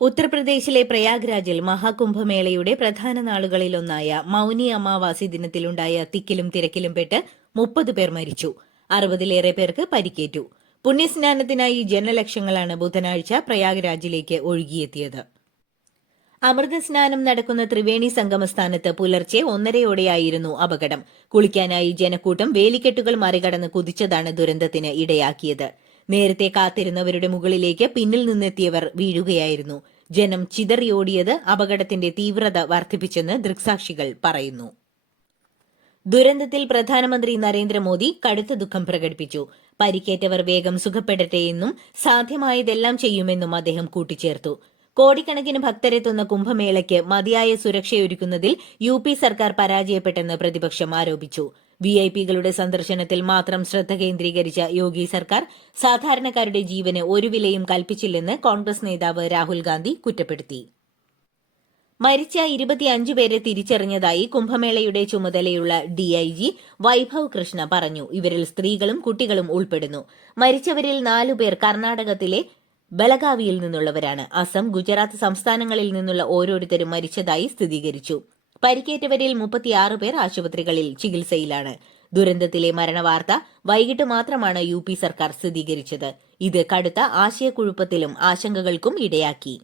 ഉത്തർപ്രദേശിലെ പ്രയാഗ്രാജിൽ മഹാകുംഭമേളയുടെ പ്രധാന നാളുകളിലൊന്നായ മൌനി അമാവാസി ദിനത്തിലുണ്ടായ തിക്കിലും തിരക്കിലും പെട്ട് മുപ്പത് പേർ മരിച്ചു. അറുപതിലേറെ പേർക്ക് പരിക്കേറ്റു. പുണ്യസ്നാനത്തിനായി ജനലക്ഷങ്ങളാണ് ബുധനാഴ്ച പ്രയാഗ്രാജിലേക്ക് ഒഴുകിയെത്തിയത്. അമൃതസ്നാനം നടക്കുന്ന ത്രിവേണി സംഗമസ്ഥാനത്ത് പുലർച്ചെ ഒന്നരയോടെയായിരുന്നു അപകടം. കുളിക്കാനായി ജനക്കൂട്ടം വേലിക്കെട്ടുകൾ മറികടന്ന് കുതിച്ചതാണ് ദുരന്തത്തിന് ഇടയാക്കിയത്. നേരത്തെ കാത്തിരുന്നവരുടെ മുകളിലേക്ക് പിന്നിൽ നിന്നെത്തിയവർ വീഴുകയായിരുന്നു. ജനം ചിതറിയോടിയത് അപകടത്തിന്റെ തീവ്രത വർദ്ധിപ്പിച്ചെന്ന് ദൃക്സാക്ഷികൾ പറയുന്നു. ദുരന്തത്തിൽ പ്രധാനമന്ത്രി നരേന്ദ്രമോദി കടുത്ത ദുഃഖം പ്രകടിപ്പിച്ചു. പരിക്കേറ്റവർ വേഗം സുഖപ്പെടട്ടെയെന്നും സാധ്യമായതെല്ലാം ചെയ്യുമെന്നും അദ്ദേഹം കൂട്ടിച്ചേർത്തു. കോടിക്കണക്കിന് ഭക്തരെത്തുന്ന കുംഭമേളയ്ക്ക് മതിയായ സുരക്ഷയൊരുക്കുന്നതിൽ യു പി സർക്കാർ പരാജയപ്പെട്ടെന്ന് പ്രതിപക്ഷം ആരോപിച്ചു. വി ഐ പികളുടെ സന്ദർശനത്തിൽ മാത്രം ശ്രദ്ധ കേന്ദ്രീകരിച്ച യോഗി സർക്കാർ സാധാരണക്കാരുടെ ജീവന് ഒരു വിലയും കൽപ്പിച്ചില്ലെന്ന് കോൺഗ്രസ് നേതാവ് രാഹുൽ ഗാന്ധി കുറ്റപ്പെടുത്തി. മരിച്ച ഇരുപത്തിയഞ്ചു പേരെ തിരിച്ചറിഞ്ഞതായി കുംഭമേളയുടെ ചുമതലയുള്ള ഡിഐജി വൈഭവ് കൃഷ്ണ പറഞ്ഞു. ഇവരിൽ സ്ത്രീകളും കുട്ടികളും ഉൾപ്പെടുന്നു. മരിച്ചവരിൽ നാലുപേർ കർണാടകത്തിലെ ബലഗാവിയിൽ നിന്നുള്ളവരാണ്. അസം ഗുജറാത്ത് സംസ്ഥാനങ്ങളിൽ നിന്നുള്ള ഓരോരുത്തരും മരിച്ചതായി സ്ഥിരീകരിച്ചു. പരിക്കേറ്റവരിൽ മുപ്പത്തിയാറ് പേർ ആശുപത്രികളിൽ ചികിത്സയിലാണ്. ദുരന്തത്തിലെ മരണവാർത്ത വൈകിട്ട് മാത്രമാണ് യു സർക്കാർ സ്ഥിരീകരിച്ചത്. ഇത് കടുത്ത ആശയക്കുഴപ്പത്തിലും ആശങ്കകൾക്കും ഇടയാക്കി.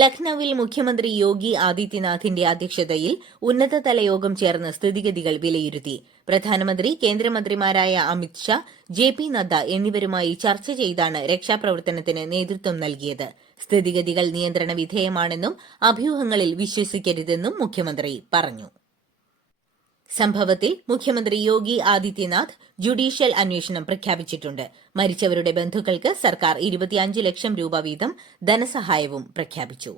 ലക്നൌവിൽ മുഖ്യമന്ത്രി യോഗി ആദിത്യനാഥിന്റെ അധ്യക്ഷതയിൽ ഉന്നതതല യോഗം ചേർന്ന് സ്ഥിതിഗതികൾ വിലയിരുത്തി. പ്രധാനമന്ത്രി കേന്ദ്രമന്ത്രിമാരായ അമിത് ഷാ ജെ പി നദ്ദ എന്നിവരുമായി ചർച്ച ചെയ്താണ് രക്ഷാപ്രവർത്തനത്തിന് നേതൃത്വം നൽകിയത്. സ്ഥിതിഗതികൾ നിയന്ത്രണ വിധേയമാണെന്നും അഭ്യൂഹങ്ങളിൽ വിശ്വസിക്കരുതെന്നും മുഖ്യമന്ത്രി പറഞ്ഞു. സംഭവത്തിൽ മുഖ്യമന്ത്രി യോഗി ആദിത്യനാഥ് ജുഡീഷ്യൽ അന്വേഷണം പ്രഖ്യാപിച്ചിട്ടുണ്ട്. മരിച്ചവരുടെ ബന്ധുക്കൾക്ക് സർക്കാർ ഇരുപത്തിയഞ്ച് ലക്ഷം രൂപ വീതം ധനസഹായവും പ്രഖ്യാപിച്ചു.